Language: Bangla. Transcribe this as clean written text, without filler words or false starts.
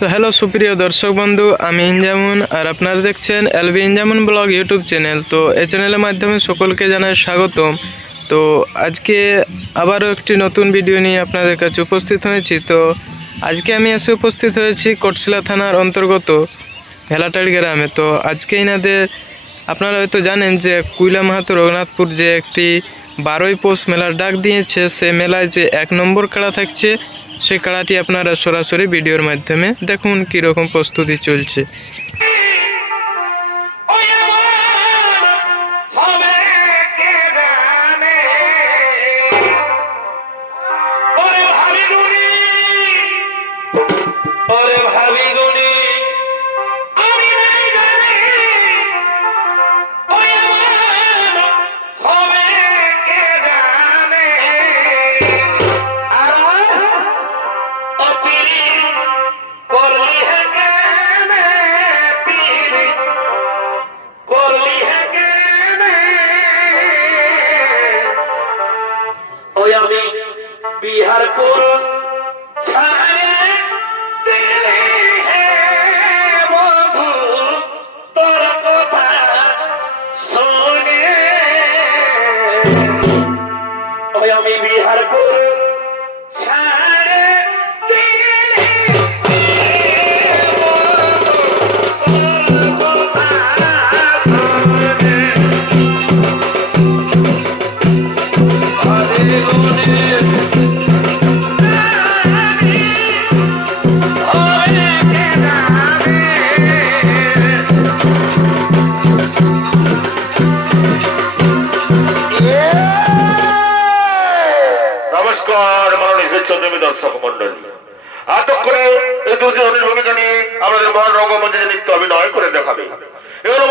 তো হ্যালো সুপ্রিয় দর্শক বন্ধু, আমি ইনজামুন আর আপনারা দেখছেন এলবি ইনজামুন ব্লগ ইউটিউব চ্যানেল। তো এই চ্যানেলের মাধ্যমে সকলকে জানাই স্বাগতম। তো আজকে আবারও একটি নতুন ভিডিও নিয়ে আপনাদের কাছে উপস্থিত হয়েছি। তো আজকে আমি এসে উপস্থিত হয়েছি কোটশিলা থানার অন্তর্গত ভেলাটাড়ি গ্রামে। তো আজকে এনাদের আপনারা হয়তো জানেন যে কুইলা মাহাতো রঘুনাথপুর যে একটি 12ই পৌষ মেলার ডাক দিয়েছে, সে মেলায় যে 1 নম্বর কাড়া থাকছে সেই কাড়াটি আপনারা সরাসরি ভিডিওর মাধ্যমে দেখুন কীরকম প্রস্তুতি চলছে। बिहार पुरुष छाए तेरे है मधु तोर कथा सुने ओए আমি बिहार पुरुष छाए तेरे मधु तोर कथा सुने আরে গোনে দর্শক মন্ডলী, এতক্ষণে এই দুটি ভূমিকা নিয়ে আমাদের মহান রঙ্গমঞ্চে নৃত্য অভিনয় করে দেখাবে। এগুলো